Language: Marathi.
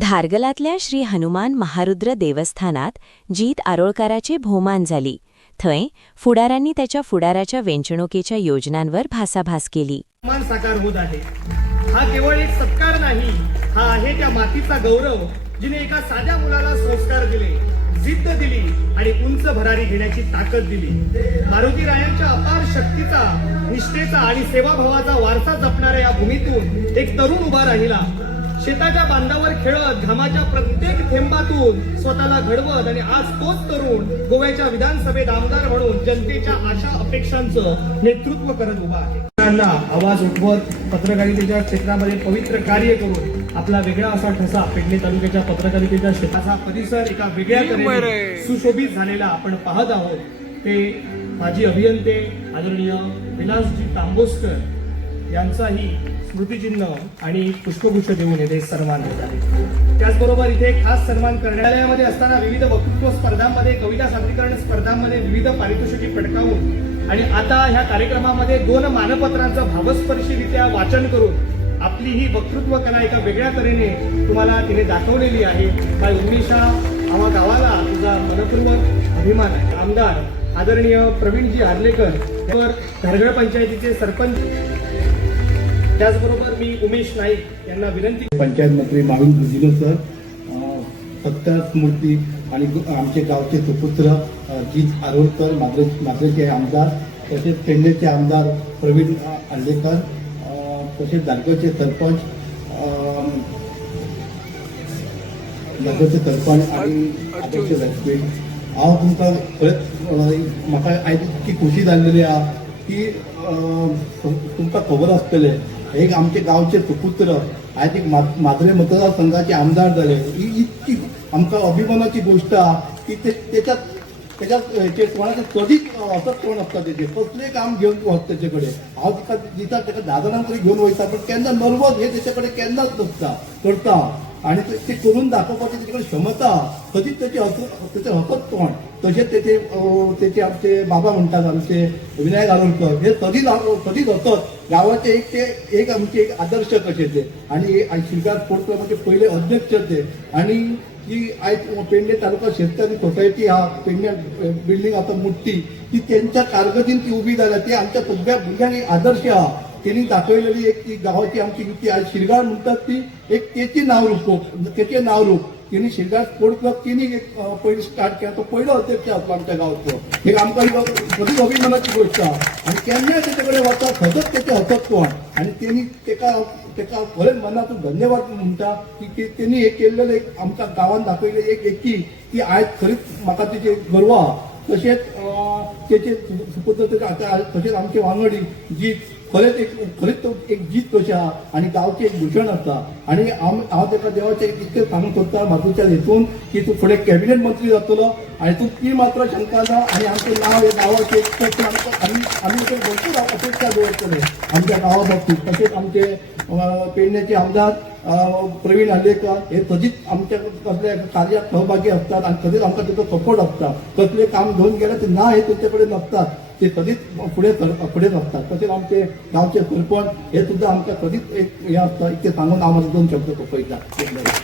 धारगलातल्या श्री हनुमान महारुद्र देवस्थानात जीत आरोळकाराचे भोवमान जाली. थंय फुडाऱ्यांनी त्याच्या फुडाराच्या वेंचणुकेच्या योजनांवर भासाभास केली. साकार होत आहे. हा केवळ एक सत्कार नाही, हा आहे त्या मातीचा गौरव जिने एका साध्या मुलाला संस्कार दिले, जिद्द दिली आणि उंच भरारी घेण्याची ताकद दिली. मारुती रायांच्या अपार शक्तीचा, निष्ठेचा आणि सेवाभावाचा वारसा जपणाऱ्या या भूमीतून एक तरुण उभा राहिला. शेताच्या बांधावर खेळत घामाच्या प्रत्येक थेंबातून स्वतःला घडवत आणि आज तोच तरुण गोव्याच्या विधानसभेत आमदार म्हणून जनतेच्या आशा अपेक्षांचं नेतृत्व करत उभा आहे. आवाज उठवत पत्रकारितेच्या क्षेत्रामध्ये पवित्र कार्य करून आपला वेगळा असा ठसा पेडणे तालुक्याच्या पत्रकारितेच्या क्षेत्राचा परिसर एका वेगळ्या तऱ्हेने सुशोभित झालेला आपण पाहत आहोत. ते माजी अभियंते आदरणीय विलासजी तांबोस्कर यांचाही स्मृतिचिन्ह आणि पुष्पगुच्छ देऊन येथे सन्मान होत आहे. त्याचबरोबर इथे खास सन्मान करण्यालयामध्ये असताना विविध वक्तृत्व स्पर्धांमध्ये, कविता सादरीकरण स्पर्धांमध्ये विविध पारितोषिके पटकावून आणि आता ह्या कार्यक्रमामध्ये 2 मानपत्रांचं भावस्पर्शीरित्या वाचन करून आपली ही वक्तृत्व कला एका वेगळ्या तऱ्हेने तुम्हाला तिने दाखवलेली आहे. बाय उमेशा, आम्हा गावाला तुझा मनपूर्वक अभिमान आहे. आमदार आदरणीय प्रवीणजी हार्लेकर, धारगळ पंचायतीचे सरपंच, त्याचबरोबर मी उमेश नाईक यांना विनंती. पंचायत मंत्री माविन गुजिलो सर, सत्कार स्मृती आणि आमचे गावचे सुपुत्र जीत आरोळकर, माद्रेचे आमदार, तसेच पेडणेचे आमदार प्रवीण आल्लेकर, तसेच धारगळचे सरपंच आणि आदर्श व्यासपीठ. हांव तुमकां खरेंच म्हाका आयज इतकी खुशी जाल्लेली आहा की तुमकां खबर आसतलें, एक आमचे गावचे सुपुत्र आयज एक माद्रे मतदारसंघाचे आमदार जाले. ही इतकी आमकां अभिमानाची गोष्ट आहा की त्याच्यात कोणाचे कधीच असंच कोण असता तेजे कसलें काम घेवन वच तेजे कडेन. हांव तिका दिता ताका 10 जाणां तरी घेवन वयता, पण केन्ना नर्वस हे तेचे कडेन केन्नाच नसता करता. आणि ते करून दाखोवपाची तेजे कडेन क्षमता, कधीच तेचे हसत तोंड. तशेंच तेचे आमचे बाबा म्हणटात आमचे विनायक आरोळकर, हे कधीच हसत. गावाचे एक आमचे एक आदर्श कशे ते, आणि शिरगार स्पोर्ट्स क्लबाचे पहिले अध्यक्ष ते. आणि की आयज पेडणे तालुका शेतकरी सोसायटी हा पेडणे बिल्डिंग आता मोठी ती त्यांच्या कारकिर्दीत ती उभी जाल्या. ती आमच्या सगळ्या भुरग्यांक एक आदर्श हा. त्यांनी दाखवलेली एक ती गावाची आमची युती आज शिरगाळ म्हणतात ती एक त्याचे नावरूप त्यांनी शिरगाळ स्पोर्ट्स क्लब त्यांनी एक पहिले स्टार्ट केला. तो पहिलो अध्यक्ष असतो आमच्या गावचो. हे आमकां कधीच अभिमानाची गोष्ट आहे. आणि केन्नाय त्याच्याकडे वता सतत त्याचे हसत कोण, आणि त्यांनी तेका खरेंच मनातून धन्यवाद म्हणटा की त्यांनी हे केलेलं एक आमच्या गावात दाखवलेली एक एकी की आयज खरीच म्हाका तेचे गर्व आहा. तशेंच तेचे सुपुत्र तशेंच आमचे वांगडी जीत खरेंच एक जीत कशी आहा आणि गावचे एक भूषण आसता. आणि हांव ताका देवाचे इतकें सांगूंक सोदता म्हातूच्या हेतून की तूं फुडें कॅबिनेट मंत्री जातलो, आणि तूं ती मात्र शंका ना. आणि आमचें नांव हे गांवाचे आमी भरपूर अपेक्षा दवरतले आमच्या गांवा बाबतीत. तशेंच आमचे पेडणेचे आमदार प्रवीण आल्लेकर हे सदींच आमच्या कसल्या कार्यात सहभागी असतात आणि सदींच आमकां तेचो सपोर्ट आसता. कसलें काम घेवन गेल्यार ते ना हे तेंचे कडेन नसतात, ते सदींच फुडेंच असतात. तशेंच आमचे गांवचे सरपंच हे सुद्दां आमकां सदींच एक हे आसता. इतकें सांगून हांव म्हाजो 2 शब्द सोंपयता.